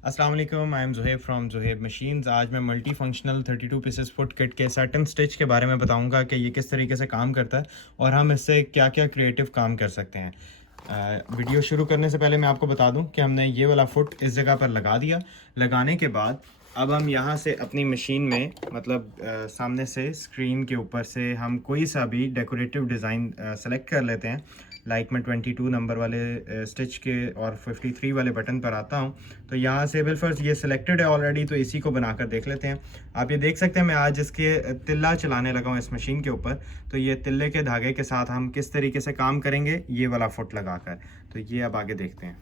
अस्सलाम वालेकुम, I am Zuhaib from Zuhaib machines. आज मैं multi functional 32 pieces foot kit के सैटिन स्टिच के बारे में बताऊंगा कि ये किस तरीके से काम करता है और हम इससे क्या क्या क्रिएटिव काम कर सकते हैं। वीडियो शुरू करने से पहले मैं आपको बता दूं कि हमने ये वाला फुट इस जगह पर लगा दिया। लगाने के बाद अब हम यहाँ से अपनी मशीन में मतलब सामने से स्क्रीन के ऊपर से हम कोई सा भी डेकोरेटिव डिज़ाइन सेलेक्ट कर लेते हैं। लाइक मैं 22 नंबर वाले स्टिच के और 53 वाले बटन पर आता हूँ। तो यहाँ से बिलफर्ज ये सिलेक्टेड है ऑलरेडी, तो इसी को बनाकर देख लेते हैं। आप ये देख सकते हैं मैं आज इसके तिल्ला चलाने लगा हूँ इस मशीन के ऊपर। तो ये तिल्ले के धागे के साथ हम किस तरीके से काम करेंगे ये वाला फुट लगाकर, तो ये अब आगे देखते हैं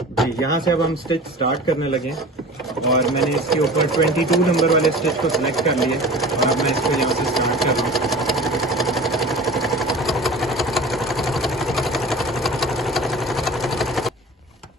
जी। यहाँ से अब हम स्टिच स्टार्ट करने लगे और मैंने इसके ऊपर 22 नंबर वाले स्टिच को सिलेक्ट कर लिए और अब मैं इसको यहाँ से स्टार्ट कर रहा हूँ।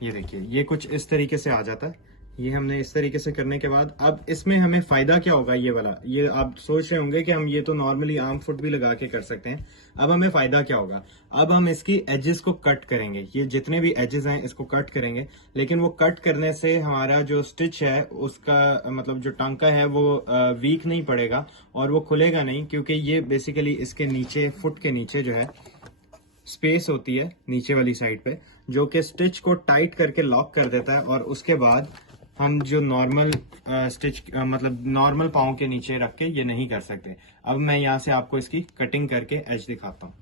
ये देखिए ये कुछ इस तरीके से आ जाता है। ये हमने इस तरीके से करने के बाद अब इसमें हमें फायदा क्या होगा, ये वाला ये आप सोच रहे होंगे कि हम ये तो नॉर्मली आर्म फुट भी लगा के कर सकते हैं। अब हमें फायदा क्या होगा, अब हम इसकी एजेस को कट करेंगे। ये जितने भी एजेस हैं इसको कट करेंगे, लेकिन वो कट करने से हमारा जो स्टिच है उसका मतलब जो टांका है वो वीक नहीं पड़ेगा और वो खुलेगा नहीं, क्योंकि ये बेसिकली इसके नीचे फुट के नीचे जो है स्पेस होती है नीचे वाली साइड पे, जो कि स्टिच को टाइट करके लॉक कर देता है। और उसके बाद हम जो नॉर्मल स्टिच मतलब नॉर्मल पाँव के नीचे रख के ये नहीं कर सकते। अब मैं यहाँ से आपको इसकी कटिंग करके एज दिखाता हूँ।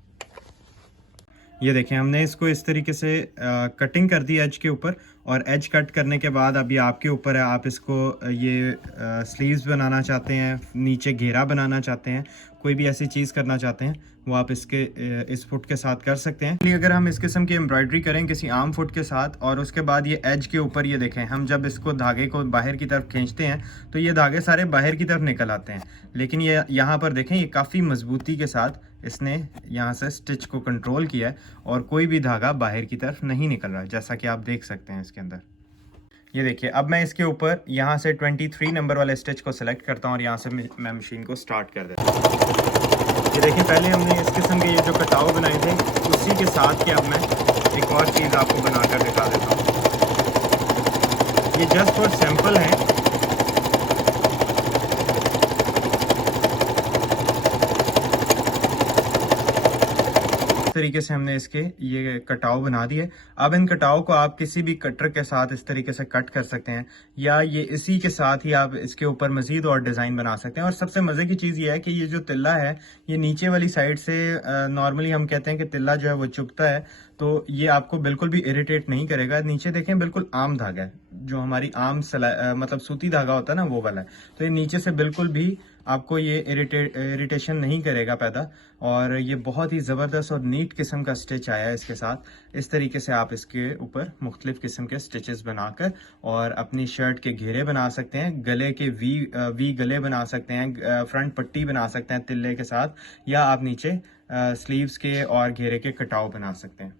ये देखें हमने इसको इस तरीके से कटिंग कर दी एज के ऊपर, और एज कट करने के बाद अब ये आपके ऊपर है। आप इसको ये स्लीव्स बनाना चाहते हैं, नीचे घेरा बनाना चाहते हैं, कोई भी ऐसी चीज़ करना चाहते हैं वो आप इसके इस फुट के साथ कर सकते हैं। अगर हम इस किस्म की एम्ब्रॉयडरी करें किसी आम फुट के साथ और उसके बाद ये एज के ऊपर ये देखें, हम जब इसको धागे को बाहर की तरफ खींचते हैं तो ये धागे सारे बाहर की तरफ निकल आते हैं। लेकिन ये यहाँ पर देखें ये काफ़ी मजबूती के साथ इसने यहाँ से स्टिच को कंट्रोल किया है और कोई भी धागा बाहर की तरफ नहीं निकल रहा है, जैसा कि आप देख सकते हैं इसके अंदर। ये देखिए अब मैं इसके ऊपर यहाँ से 23 नंबर वाले स्टिच को सिलेक्ट करता हूँ और यहाँ से मैं मशीन को स्टार्ट कर देता हूँ। ये देखिए पहले हमने इस किस्म के ये जो कटाव बनाए थे उसी के साथ कि अब मैं एक और चीज़ आपको बनाकर दिखा देता हूँ। ये जस्ट फॉर सैंपल है। तरीके से हमने इसके ये कटाव बना दिए। अब इन कटाव को आप किसी भी कटर के साथ इस तरीके से कट कर सकते हैं, या ये इसी के साथ ही आप इसके ऊपर मजीद और डिज़ाइन बना सकते हैं। और सबसे मज़े की चीज़ ये है कि ये जो तिल्ला है ये नीचे वाली साइड से नॉर्मली हम कहते हैं कि तिल्ला जो है वो चुभता है, तो ये आपको बिल्कुल भी इरिटेट नहीं करेगा। नीचे देखें बिल्कुल आम धागा है, जो हमारी आम मतलब सूती धागा होता है ना वो वाला है, तो ये नीचे से बिल्कुल भी आपको ये इरिटेशन नहीं करेगा पैदा। और ये बहुत ही ज़बरदस्त और नीट किस्म का स्टिच आया है इसके साथ। इस तरीके से आप इसके ऊपर मुख्तलिफ किस्म के स्टिचेस बनाकर और अपनी शर्ट के घेरे बना सकते हैं, गले के वी गले बना सकते हैं, फ्रंट पट्टी बना सकते हैं तिल्ले के साथ, या आप नीचे स्लीव्स के और घेरे के कटाव बना सकते हैं।